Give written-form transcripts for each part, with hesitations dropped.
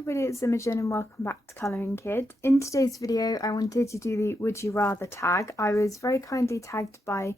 everybody, it's Imogen and welcome back to Colouring Kid. In today's video I wanted to do the Would You Rather tag. I was very kindly tagged by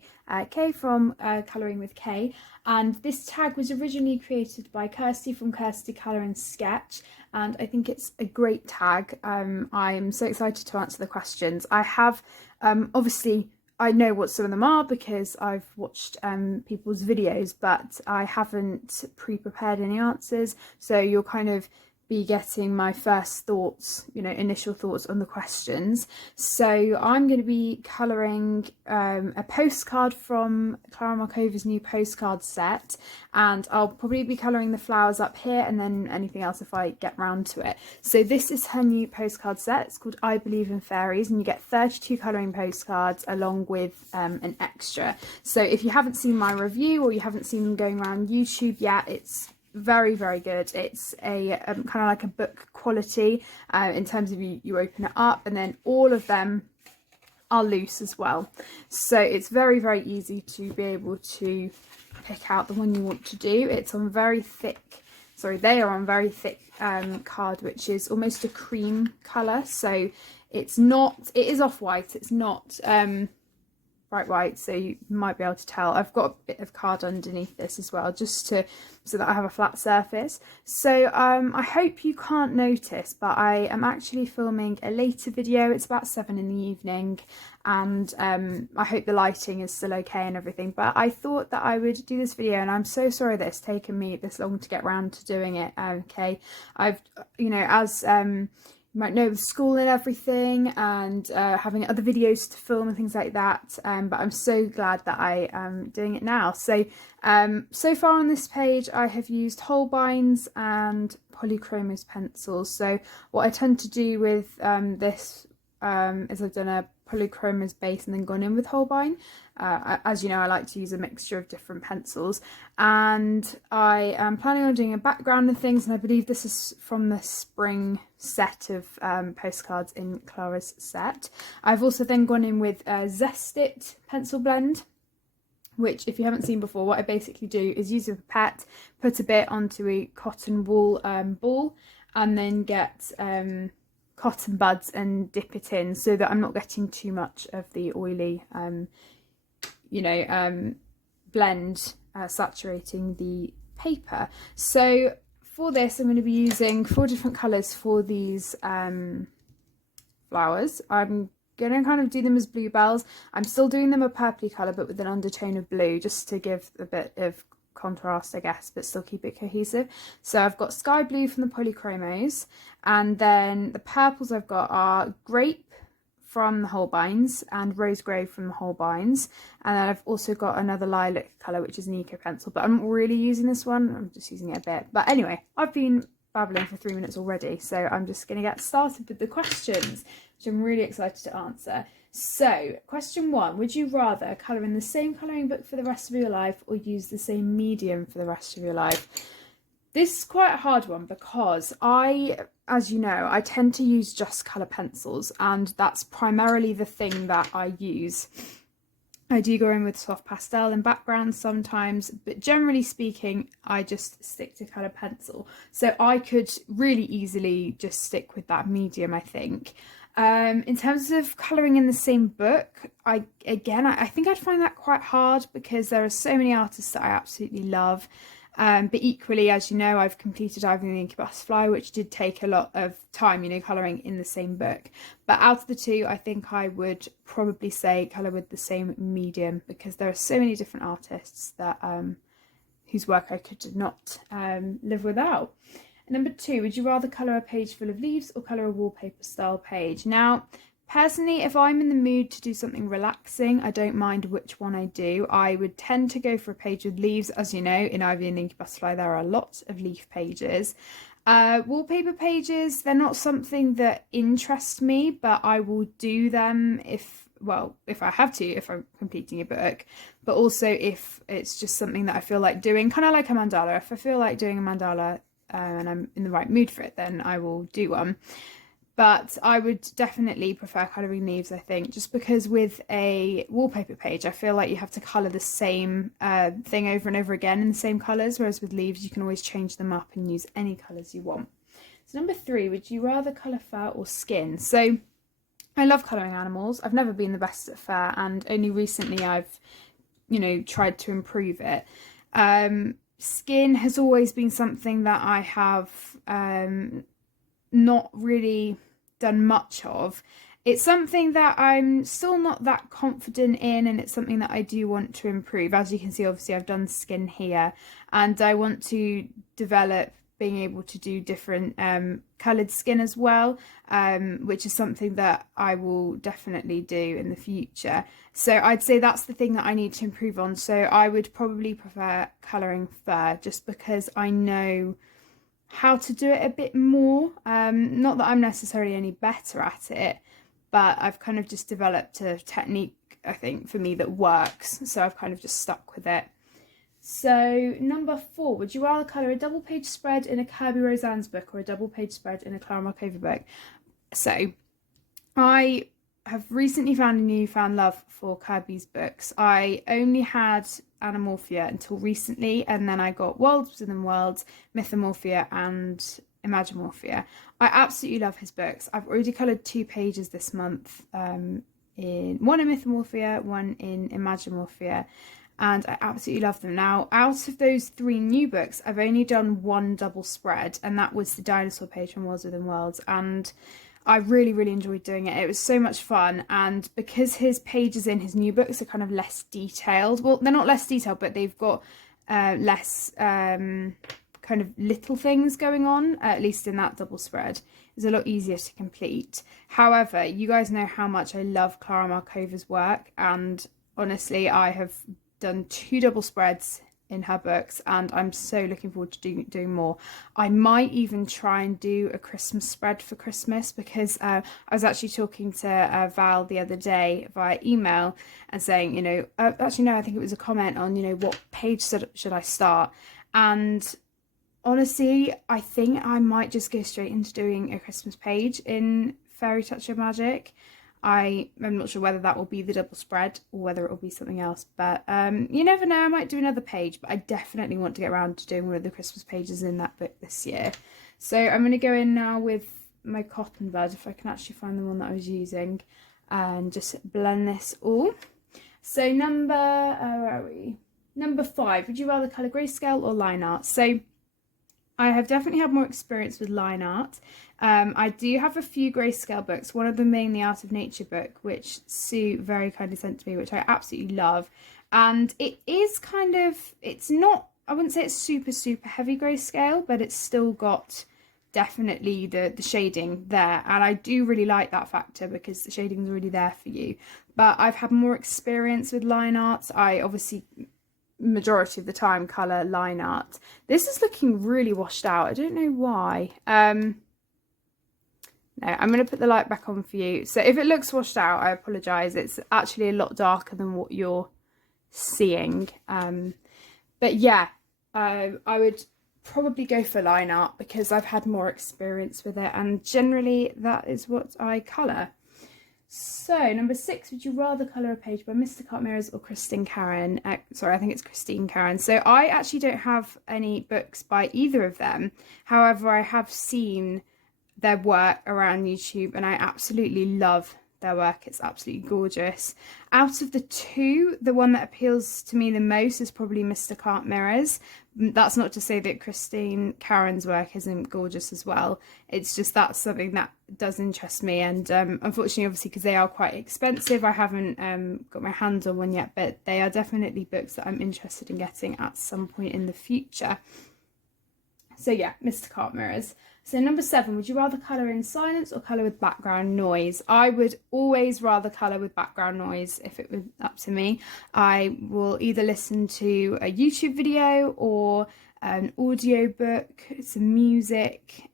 Kay from Colouring with Kay, and this tag was originally created by Kirsty from Kirsty Colour and Sketch, and I think it's a great tag. I'm so excited to answer the questions. I have obviously I know what some of them are because I've watched people's videos, but I haven't pre-prepared any answers, so you'll kind of be getting my first thoughts, initial thoughts on the questions. So I'm going to be colouring a postcard from Klara Markova's new postcard set, and I'll probably be colouring the flowers up here and then anything else if I get round to it. So this is her new postcard set. It's called I Believe in Fairies, and you get 32 colouring postcards along with an extra. So if you haven't seen my review or you haven't seen them going around YouTube yet, it's very, very good. It's a kind of like a book quality in terms of you open it up and then all of them are loose as well. So it's very, very easy to be able to pick out the one you want to do. It's on very thick, they are on very thick card, which is almost a cream colour. So it is off-white, it's not bright white, so you might be able to tell. I've got a bit of card underneath this as well, just so that I have a flat surface. So I hope you can't notice, but I am actually filming a later video. It's about 7 in the evening, and I hope the lighting is still okay and everything, but I thought that I would do this video, and I'm so sorry that it's taken me this long to get around to doing it. Okay, I've as you might know, with school and everything, and having other videos to film and things like that, but I'm so glad that I am doing it now. So so far on this page I have used Holbein's and Polychromos pencils. So what I tend to do with this is I've done a Polychromos base and then gone in with Holbein. As you know, I like to use a mixture of different pencils, and I am planning on doing a background and things, and I believe this is from the spring set of postcards in Klara's set. I've also then gone in with a Zest It pencil blend, which if you haven't seen before, what I basically do is use a pipette, put a bit onto a cotton wool ball, and then get cotton buds and dip it in so that I'm not getting too much of the oily blend saturating the paper. So for this I'm going to be using 4 different colours for these flowers. I'm going to kind of do them as bluebells. I'm still doing them a purpley colour but with an undertone of blue, just to give a bit of contrast, I guess, but still keep it cohesive. So I've got sky blue from the Polychromos, and then the purples I've got are grape from the Holbeins and rose grey from the Holbeins, and then I've also got another lilac colour which is an eco pencil, but I'm not really using this one, I'm just using it a bit. But anyway, I've been babbling for 3 minutes already, so I'm just going to get started with the questions, which I'm really excited to answer. So, question 1, would you rather colour in the same colouring book for the rest of your life or use the same medium for the rest of your life? This is quite a hard one because as you know, I tend to use just colour pencils, and that's primarily the thing that I use. I do go in with soft pastel and backgrounds sometimes, but generally speaking, I just stick to colour pencil. So I could really easily just stick with that medium, I think. In terms of colouring in the same book, I think I'd find that quite hard because there are so many artists that I absolutely love. But equally, as you know, I've completed Ivy and the Inky Butterfly, which did take a lot of time, colouring in the same book. But out of the two, I think I would probably say colour with the same medium, because there are so many different artists that whose work I could not live without. Number 2, would you rather colour a page full of leaves or colour a wallpaper style page? Now, personally, if I'm in the mood to do something relaxing, I don't mind which one I do. I would tend to go for a page with leaves. As you know, in Ivy and the Inky Butterfly, there are lots of leaf pages. Wallpaper pages, they're not something that interests me, but I will do them if I have to, if I'm completing a book, but also if it's just something that I feel like doing, kind of like a mandala. If I feel like doing a mandala and I'm in the right mood for it, then I will do one. But I would definitely prefer colouring leaves, I think, just because with a wallpaper page, I feel like you have to colour the same thing over and over again in the same colours, whereas with leaves you can always change them up and use any colours you want. So number 3, would you rather colour fur or skin? So I love colouring animals. I've never been the best at fur, and only recently I've, you know, tried to improve it. Skin has always been something that I have not really done much of. It's something that I'm still not that confident in, and it's something that I do want to improve. As you can see, obviously I've done skin here, and I want to develop being able to do different coloured skin as well, which is something that I will definitely do in the future. So I'd say that's the thing that I need to improve on. So I would probably prefer colouring fur, just because I know how to do it a bit more. Not that I'm necessarily any better at it, but I've kind of just developed a technique, I think, for me that works. So I've kind of just stuck with it. So number 4, would you rather colour a double page spread in a Kirby Rosanes book or a double page spread in a Klara Markova book? So I have recently found a newfound love for Kirby's books. I only had Animorphia until recently, and then I got Worlds Within Worlds, Mythomorphia and Imagimorphia. I absolutely love his books. I've already coloured 2 pages this month, one in Mythomorphia, one in Imagimorphia, and I absolutely love them. Now, out of those 3 new books, I've only done 1 double spread, and that was the dinosaur page from Worlds Within Worlds, and I really, really enjoyed doing it. It was so much fun, and because his pages in his new books are kind of less detailed, well, they're not less detailed, but they've got less kind of little things going on, at least in that double spread. It's a lot easier to complete. However, you guys know how much I love Klara Markova's work, and honestly, I have done 2 double spreads in her books, and I'm so looking forward to doing more. I might even try and do a Christmas spread for Christmas, because I was actually talking to Val the other day via email and saying, you know, actually no, I think it was a comment on, you know, what page should I start, and honestly, I think I might just go straight into doing a Christmas page in Fairy Touch of Magic. I'm not sure whether that will be the double spread or whether it will be something else, but you never know, I might do another page, but I definitely want to get around to doing one of the Christmas pages in that book this year. So I'm going to go in now with my cotton bud, if I can actually find the one that I was using, and just blend this all. So where are we? Number 5, would you rather colour grayscale or line art? So I have definitely had more experience with line art. I do have a few grayscale books, one of them being the Art of Nature book, which Sue very kindly sent to me, which I absolutely love. And it is kind of, it's not, I wouldn't say it's super, super heavy grayscale, but it's still got definitely the shading there. And I do really like that factor, because the shading is really there for you. But I've had more experience with line art. I obviously, majority of the time, colour line art. This is looking really washed out. I don't know why. No, I'm going to put the light back on for you. So if it looks washed out, I apologise. It's actually a lot darker than what you're seeing. But yeah, I would probably go for line art, because I've had more experience with it, and generally that is what I colour. So number 6, would you rather colour a page by Mr. Cart Mirrors or Christine Karen? Sorry, I think it's Christine Karen. So I actually don't have any books by either of them. However, I have seen their work around YouTube, and I absolutely love their work. It's absolutely gorgeous. Out of the 2, the one that appeals to me the most is probably Mr. Cart Mirrors. That's not to say that Christine Karen's work isn't gorgeous as well. It's just that's something that does interest me, and unfortunately, obviously, because they are quite expensive, I haven't got my hands on one yet, but they are definitely books that I'm interested in getting at some point in the future. So yeah, Mr. Cart Mirrors. So number 7, would you rather colour in silence or colour with background noise? I would always rather colour with background noise if it was up to me. I will either listen to a YouTube video or an audio book, some music.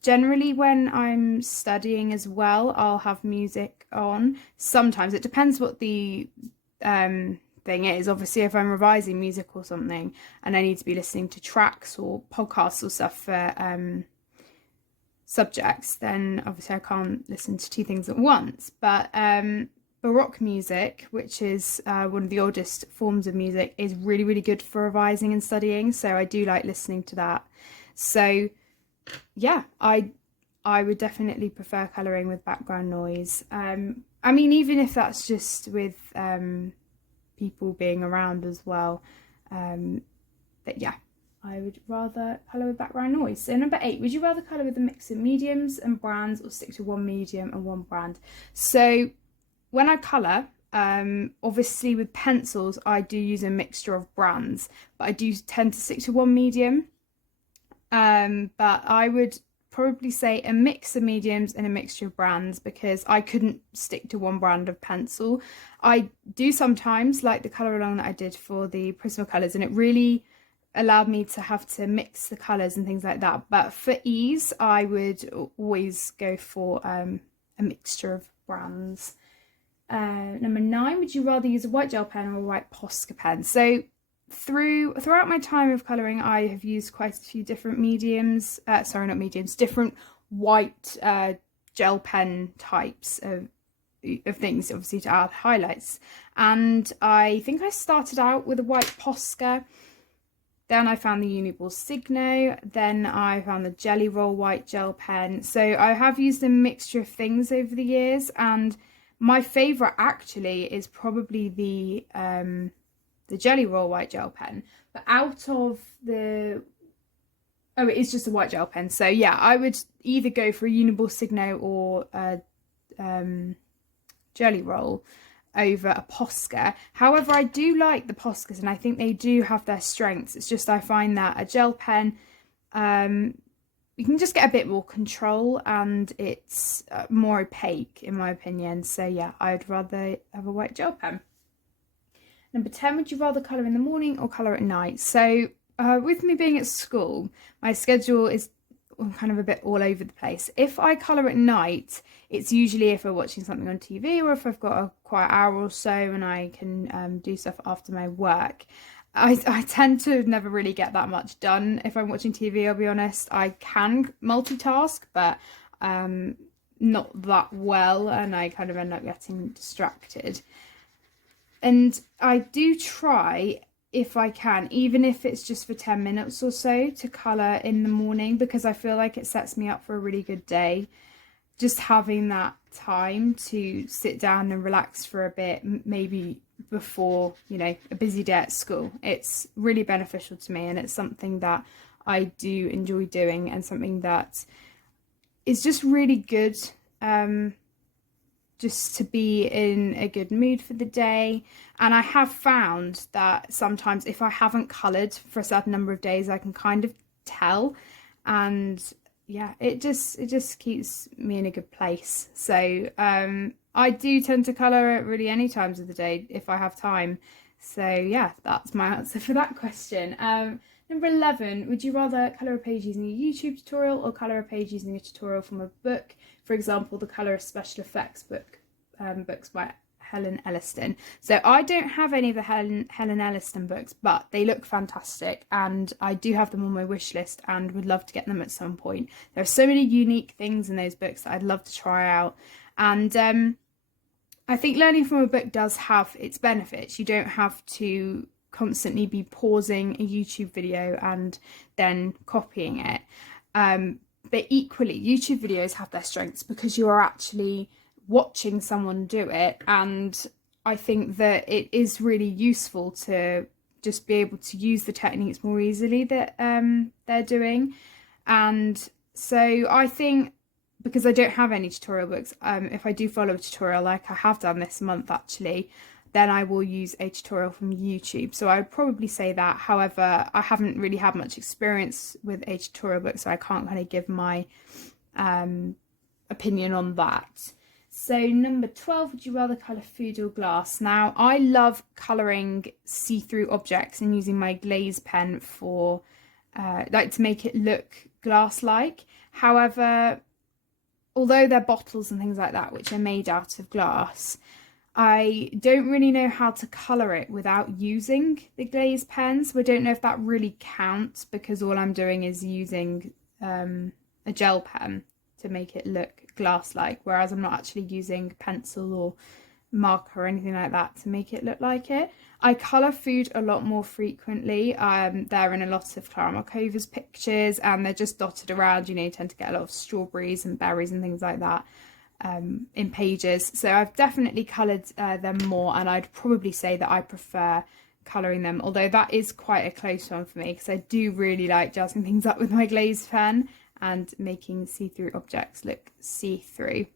Generally when I'm studying as well, I'll have music on. Sometimes, it depends what the thing is. Obviously, if I'm revising music or something and I need to be listening to tracks or podcasts or stuff for subjects, then obviously I can't listen to 2 things at once. But Baroque music, which is one of the oldest forms of music, is really, really good for revising and studying, so I do like listening to that. So yeah, I would definitely prefer colouring with background noise. I mean, even if that's just with people being around as well. But yeah, I would rather colour with background noise. So number 8, would you rather colour with a mix of mediums and brands or stick to one medium and one brand? So when I colour, obviously with pencils, I do use a mixture of brands, but I do tend to stick to one medium. But I would probably say a mix of mediums and a mixture of brands, because I couldn't stick to one brand of pencil. I do sometimes, like the colour along that I did for the Prismacolors, and it really allowed me to have to mix the colours and things like that. But for ease, I would always go for a mixture of brands. Number 9, would you rather use a white gel pen or a white Posca pen? So throughout my time of colouring, I have used quite a few different mediums, different white gel pen types of things, obviously, to add highlights. And I think I started out with a white Posca, then I found the Uniball Signo, then I found the Jelly Roll white gel pen. So I have used a mixture of things over the years, and my favourite actually is probably the Jelly Roll white gel pen. But out of the... oh, it is just a white gel pen. So yeah, I would either go for a Uniball Signo or a Jelly Roll over a Posca. However, I do like the Poscas, and I think they do have their strengths. It's just I find that a gel pen, you can just get a bit more control, and it's more opaque in my opinion. So yeah, I'd rather have a white gel pen. Number 10, would you rather colour in the morning or colour at night? So with me being at school, my schedule is kind of a bit all over the place. If I colour at night, it's usually if we're watching something on TV, or if I've got a quiet hour or so and I can do stuff after my work. I tend to never really get that much done if I'm watching TV, I'll be honest. I can multitask, but not that well, and I kind of end up getting distracted. And I do try, if I can, even if it's just for 10 minutes or so, to colour in the morning, because I feel like it sets me up for a really good day. Just having that time to sit down and relax for a bit, maybe before, you know, a busy day at school. It's really beneficial to me, and it's something that I do enjoy doing, and something that is just really good, just to be in a good mood for the day. And I have found that sometimes if I haven't coloured for a certain number of days, I can kind of tell, and yeah, it just keeps me in a good place. So I do tend to colour at really any times of the day if I have time. So yeah, that's my answer for that question. Number 11, would you rather colour a page using a YouTube tutorial or colour a page using a tutorial from a book? For example, the Colour of Special Effects books by Helen Elliston. So I don't have any of the Helen Elliston books, but they look fantastic, and I do have them on my wish list and would love to get them at some point. There are so many unique things in those books that I'd love to try out. And I think learning from a book does have its benefits. You don't have to constantly be pausing a YouTube video and then copying it. But equally, YouTube videos have their strengths because you are actually watching someone do it, and I think that it is really useful to just be able to use the techniques more easily that they're doing. And so I think, because I don't have any tutorial books, if I do follow a tutorial, like I have done this month actually, then I will use a tutorial from YouTube. So I would probably say that. However, I haven't really had much experience with a tutorial book, so I can't kind of give my opinion on that. So number 12, would you rather colour food or glass? Now, I love colouring see-through objects and using my glaze pen for, like, to make it look glass-like. However, although they're bottles and things like that, which are made out of glass, I don't really know how to colour it without using the glaze pen. So I don't know if that really counts, because all I'm doing is using a gel pen to make it look glass-like, whereas I'm not actually using pencil or marker or anything like that to make it look like it. I colour food a lot more frequently. They're in a lot of Klara Markova's pictures, and they're just dotted around. You know, you tend to get a lot of strawberries and berries and things like that in pages. So I've definitely coloured them more, and I'd probably say that I prefer colouring them, although that is quite a close one for me because I do really like jazzing things up with my glazed pen and making see-through objects look see-through.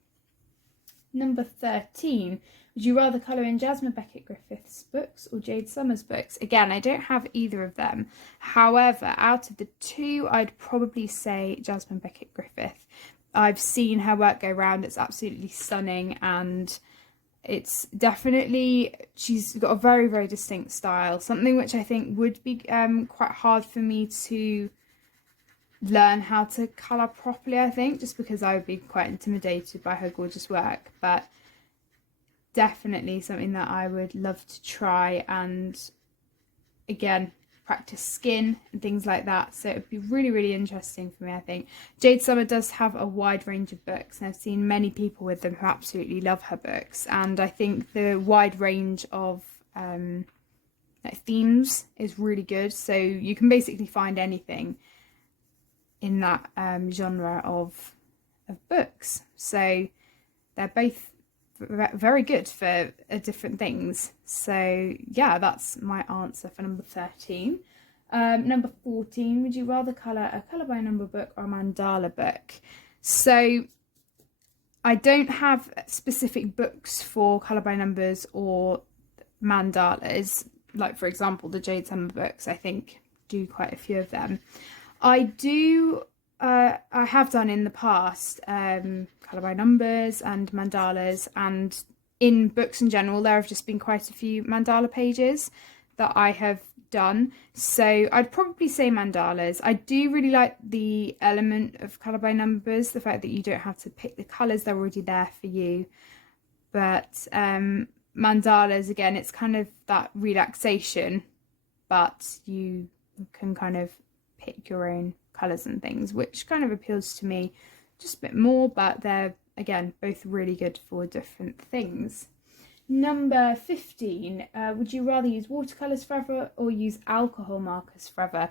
Number 13. Would you rather colour in Jasmine Beckett Griffith's books or Jade Summers' books? Again, I don't have either of them. However, out of the two, I'd probably say Jasmine Beckett Griffith. I've seen her work go round. It's absolutely stunning, and it's definitely, she's got a very, very distinct style. Something which I think would be quite hard for me to learn how to colour properly, I think, just because I would be quite intimidated by her gorgeous work. But definitely something that I would love to try, and again, practice skin and things like that. So it would be really, really interesting for me, I think. Jade Summer does have a wide range of books, and I've seen many people with them who absolutely love her books. And I think the wide range of like themes is really good. So you can basically find anything in that genre of books. So they're both very good for different things. So yeah, that's my answer for number 13. Number 14, would you rather colour a colour by number book or a mandala book? So I don't have specific books for colour by numbers or mandalas. Like, for example, the Jade Summer books, I think, do quite a few of them. I do, I have done in the past colour by numbers and mandalas, and in books in general there have just been quite a few mandala pages that I have done. So I'd probably say mandalas. I do really like the element of colour by numbers, the fact that you don't have to pick the colours, they're already there for you. But mandalas, again, it's kind of that relaxation, but you can kind of pick your own colours and things, which kind of appeals to me just a bit more. But they're, again, both really good for different things. Number 15, would you rather use watercolours forever or use alcohol markers forever?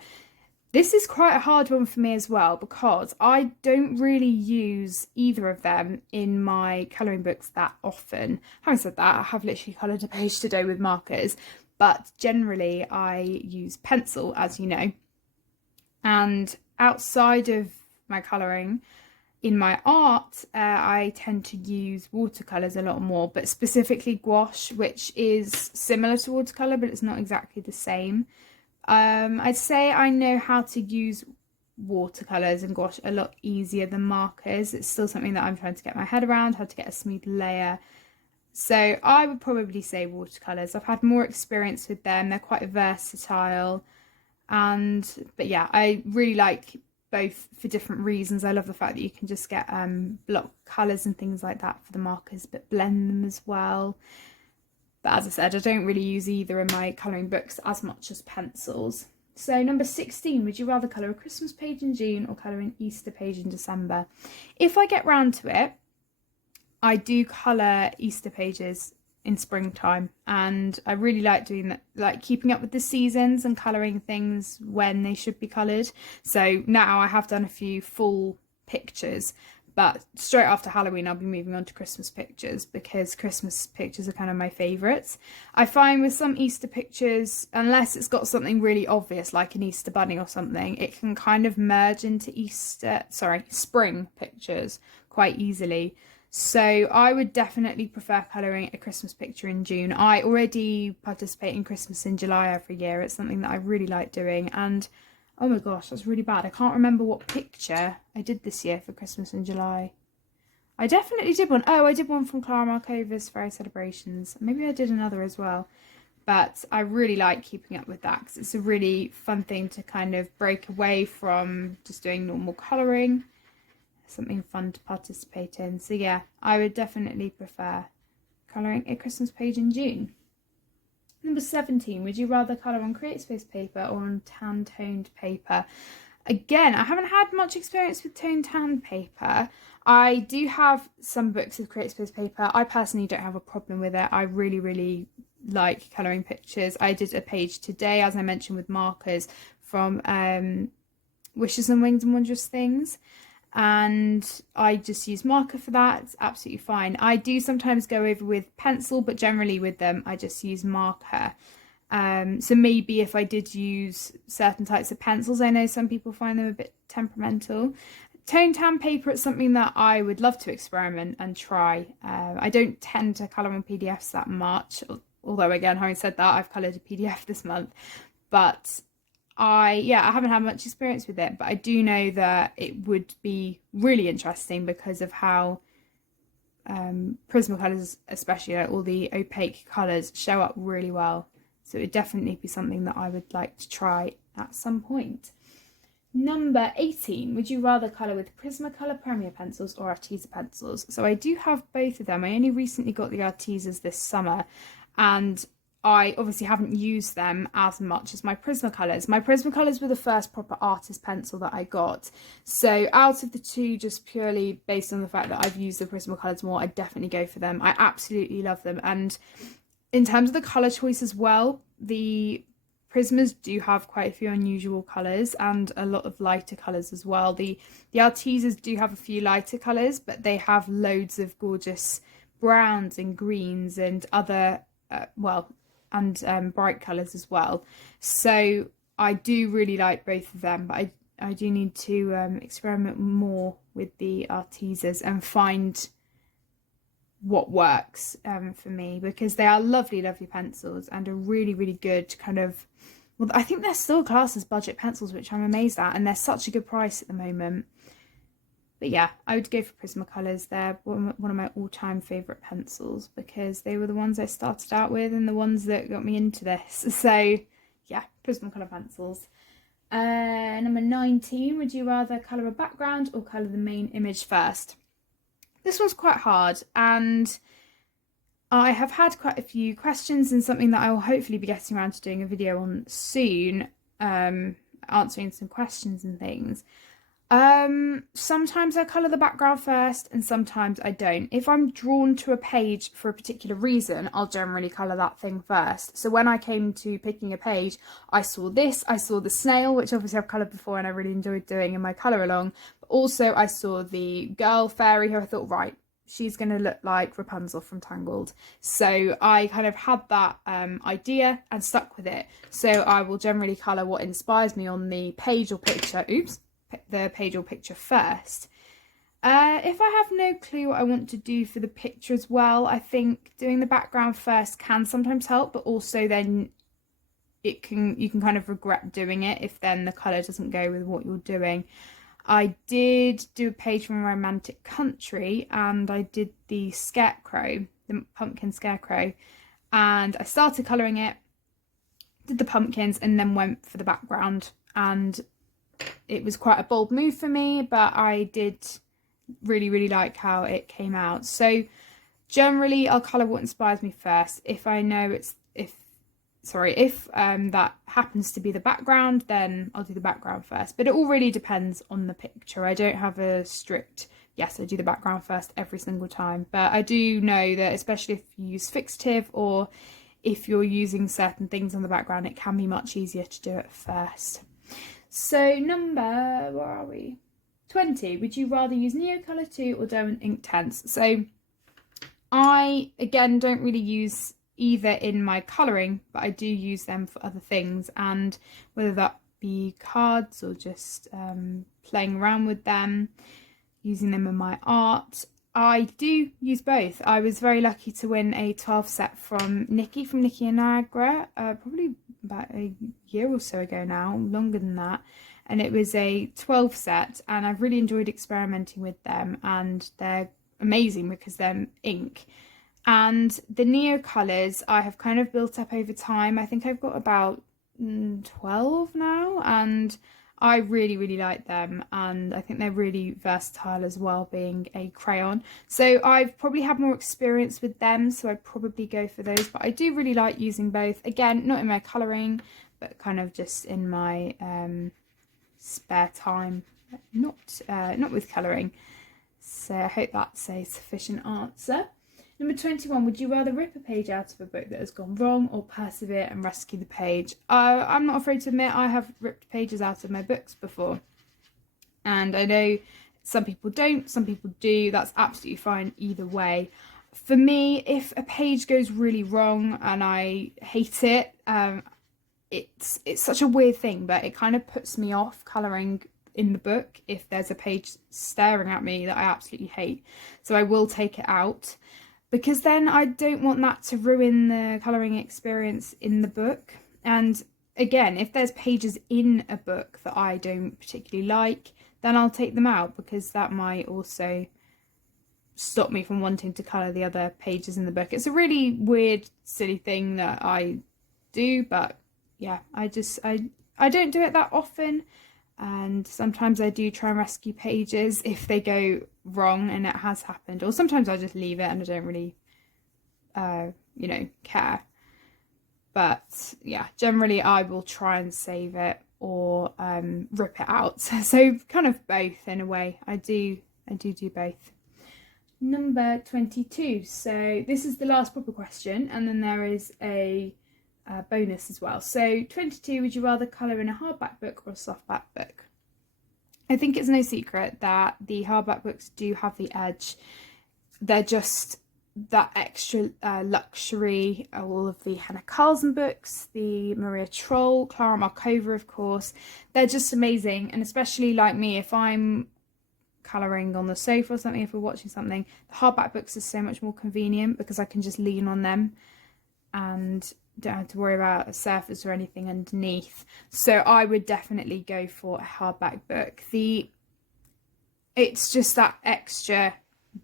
This is quite a hard one for me as well, because I don't really use either of them in my colouring books that often. Having said that, I have literally coloured a page today with markers, but generally I use pencil, as you know. And outside of my colouring, in my art, I tend to use watercolours a lot more, but specifically gouache, which is similar to watercolour, but it's not exactly the same. I'd say I know how to use watercolours and gouache a lot easier than markers. It's still something that I'm trying to get my head around, how to get a smooth layer. So I would probably say watercolours. I've had more experience with them. They're quite versatile. But yeah, I really like both for different reasons. I love the fact that you can just get block colours and things like that for the markers, but blend them as well. But as I said, I don't really use either in my colouring books as much as pencils. So number 16, would you rather colour a Christmas page in June or colour an Easter page in December? If I get round to it, I do colour Easter pages in springtime, and I really like doing that, like keeping up with the seasons and colouring things when they should be coloured. So now I have done a few full pictures, but straight after Halloween I'll be moving on to Christmas pictures, because Christmas pictures are kind of my favourites. I find with some Easter pictures, unless it's got something really obvious like an Easter bunny or something, it can kind of merge into spring pictures quite easily. So I would definitely prefer colouring a Christmas picture in June. I already participate in Christmas in July every year. It's something that I really like doing. And oh my gosh, that's really bad. I can't remember what picture I did this year for Christmas in July. I definitely did one. Oh, I did one from Klara Markova's Fairy Celebrations. Maybe I did another as well. But I really like keeping up with that, because it's a really fun thing to kind of break away from just doing normal colouring. Something fun to participate in. So yeah, I would definitely prefer colouring a Christmas page in June. Number 17, would you rather colour on Createspace paper or on tan toned paper? Again, I haven't had much experience with toned tan paper. I do have some books of Createspace paper. I personally don't have a problem with it. I really, really like colouring pictures. I did a page today, as I mentioned, with markers from Wishes and Wings and Wondrous Things. And I just use marker for that. It's absolutely fine. I do sometimes go over with pencil, but generally with them, I just use marker. So maybe if I did use certain types of pencils, I know some people find them a bit temperamental. Toned tan paper is something that I would love to experiment and try. I don't tend to colour on PDFs that much, although again, having said that, I've coloured a PDF this month. But I haven't had much experience with it, but I do know that it would be really interesting because of how Prismacolors, especially like all the opaque colours, show up really well. So it would definitely be something that I would like to try at some point. Number 18, would you rather colour with Prismacolor Premier pencils or Arteza pencils? So I do have both of them. I only recently got the Artezas this summer, and I obviously haven't used them as much as my Prismacolors. My Prismacolors were the first proper artist pencil that I got. So out of the two, just purely based on the fact that I've used the Prismacolors more, I'd definitely go for them. I absolutely love them. And in terms of the colour choice as well, the Prismas do have quite a few unusual colours and a lot of lighter colours as well. The Artezas do have a few lighter colours, but they have loads of gorgeous browns and greens and other, bright colours as well. So I do really like both of them, but I do need to experiment more with the Artezas and find what works for me, because they are lovely pencils and are really, really good kind of, well, I think they're still classed as budget pencils, which I'm amazed at, and they're such a good price at the moment. But yeah, I would go for Prismacolors. They're one of my all-time favourite pencils because they were the ones I started out with and the ones that got me into this. So yeah, Prismacolor pencils. Number 19, would you rather colour a background or colour the main image first? This one's quite hard, and I have had quite a few questions, and something that I will hopefully be getting around to doing a video on soon, answering some questions and things. Sometimes I colour the background first and sometimes I don't. If I'm drawn to a page for a particular reason, I'll generally colour that thing first. So when I came to picking a page, I saw this, I saw the snail, which obviously I've coloured before and I really enjoyed doing in my colour along. But also I saw the girl fairy who I thought, right, she's going to look like Rapunzel from Tangled. So I kind of had that idea and stuck with it. So I will generally colour what inspires me on the page or picture. The page or picture first. If I have no clue what I want to do for the picture as well, I think doing the background first can sometimes help, but also then you can kind of regret doing it if then the colour doesn't go with what you're doing. I did do a page from a romantic country and I did the scarecrow, the pumpkin scarecrow, and I started colouring it, did the pumpkins, and then went for the background, and it was quite a bold move for me, but I did really, really like how it came out. So generally I'll colour what inspires me first. If I know if that happens to be the background, then I'll do the background first. But it all really depends on the picture. I don't have a strict, yes, I do the background first every single time. But I do know that especially if you use fixative or if you're using certain things on the background, it can be much easier to do it first. So number, where are we? 20. Would you rather use Neocolor 2 or Derwent Inktense? So I, again, don't really use either in my colouring, but I do use them for other things, and whether that be cards or just playing around with them, using them in my art, I do use both. I was very lucky to win a 12 set from Nikki and Niagara, probably about a year or so ago now, longer than that, and it was a 12 set, and I've really enjoyed experimenting with them, and they're amazing because they're ink. And the Neo colours I have kind of built up over time. I think I've got about 12 now, and I really, really like them, and I think they're really versatile as well, being a crayon. So I've probably had more experience with them, so I'd probably go for those. But I do really like using both. Again, not in my colouring, but kind of just in my spare time, not with colouring. So I hope that's a sufficient answer. Number 21, would you rather rip a page out of a book that has gone wrong or persevere and rescue the page? I'm not afraid to admit I have ripped pages out of my books before. And I know some people don't, some people do. That's absolutely fine either way. For me, if a page goes really wrong and I hate it, it's such a weird thing, but it kind of puts me off colouring in the book if there's a page staring at me that I absolutely hate. So I will take it out, because then I don't want that to ruin the colouring experience in the book. And again, if there's pages in a book that I don't particularly like, then I'll take them out, because that might also stop me from wanting to colour the other pages in the book. It's a really weird, silly thing that I do, but yeah, I don't do it that often. And sometimes I do try and rescue pages if they go wrong, and it has happened. Or sometimes I just leave it and I don't really, you know, care. But yeah, generally I will try and save it or rip it out. So kind of both in a way. I do both. Number 22. So this is the last proper question, and then there is a bonus as well. So 22, would you rather colour in a hardback book or a softback book? I think it's no secret that the hardback books do have the edge. They're just that extra luxury. All of the Hannah Carlson books, the Maria Troll, Klara Markova, of course, they're just amazing. And especially like me, if I'm colouring on the sofa or something, if we're watching something, the hardback books are so much more convenient because I can just lean on them and don't have to worry about a surface or anything underneath. So I would definitely go for a hardback book. It's just that extra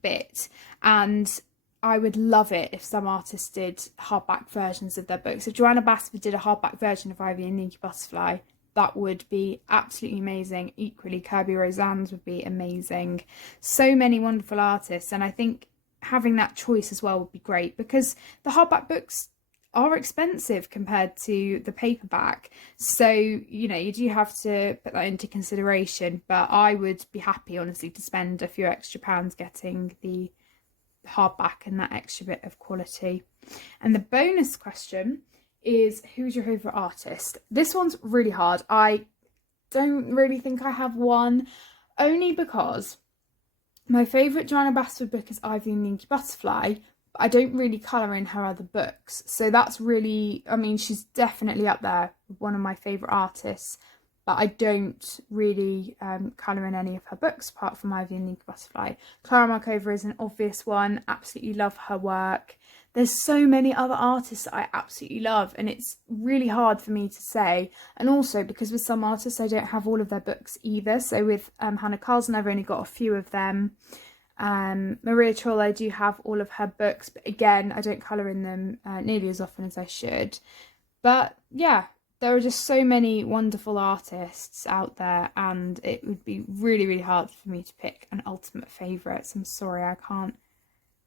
bit, and I would love it if some artists did hardback versions of their books. If Joanna Basford did a hardback version of Ivy and the Inky Butterfly, that would be absolutely amazing. Equally, Kerby Rosanes would be amazing. So many wonderful artists, and I think having that choice as well would be great, because the hardback books are expensive compared to the paperback, so you know, you do have to put that into consideration. But I would be happy, honestly, to spend a few extra pounds getting the hardback and that extra bit of quality. And the bonus question is, who's your favourite artist? This one's really hard. I don't really think I have one, only because my favourite Joanna Basford book is Ivy and the Inky Butterfly. I don't really colour in her other books, so that's really, I mean, she's definitely up there with one of my favourite artists, but I don't really colour in any of her books apart from Ivy and the Inky Butterfly. Klara Markova is an obvious one. Absolutely love her work. There's so many other artists that I absolutely love, and it's really hard for me to say. And also because with some artists I don't have all of their books either. So with Hannah Carlson, I've only got a few of them. Maria Troll, I do have all of her books, but again, I don't colour in them nearly as often as I should. But yeah, there are just so many wonderful artists out there, and it would be really, really hard for me to pick an ultimate favourite. So I'm sorry, I can't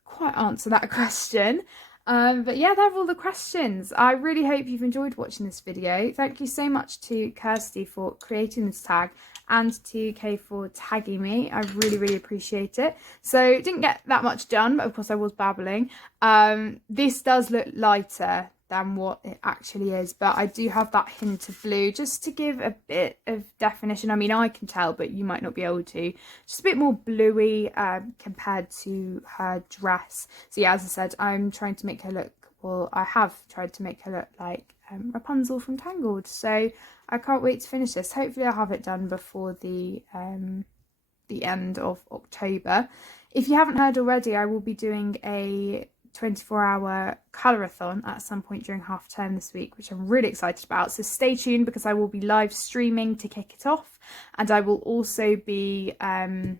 quite answer that question. But yeah, they're all the questions. I really hope you've enjoyed watching this video. Thank you so much to Kirsty for creating this tag, and to Kay for tagging me. I really, really appreciate it. So didn't get that much done, but of course I was babbling. This does look lighter than what it actually is, but I do have that hint of blue just to give a bit of definition. I mean, I can tell, but you might not be able to. Just a bit more bluey compared to her dress. So yeah, as I said, I'm trying to make her look, well, I have tried to make her look like Rapunzel from Tangled. So I can't wait to finish this. Hopefully I'll have it done before the end of October. If you haven't heard already, I will be doing a 24-hour colourathon at some point during half term this week, which I'm really excited about. So stay tuned, because I will be live streaming to kick it off, and I will also be updating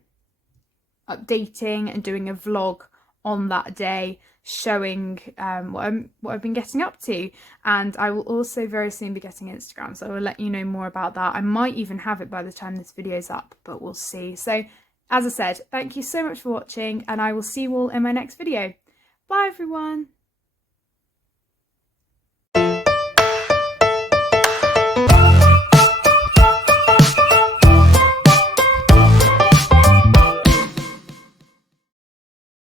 and doing a vlog on that day, showing what I've been getting up to. And I will also very soon be getting Instagram, so I will let you know more about that. I might even have it by the time this video is up, but we'll see. So as I said, thank you so much for watching, and I will see you all in my next video. Bye everyone.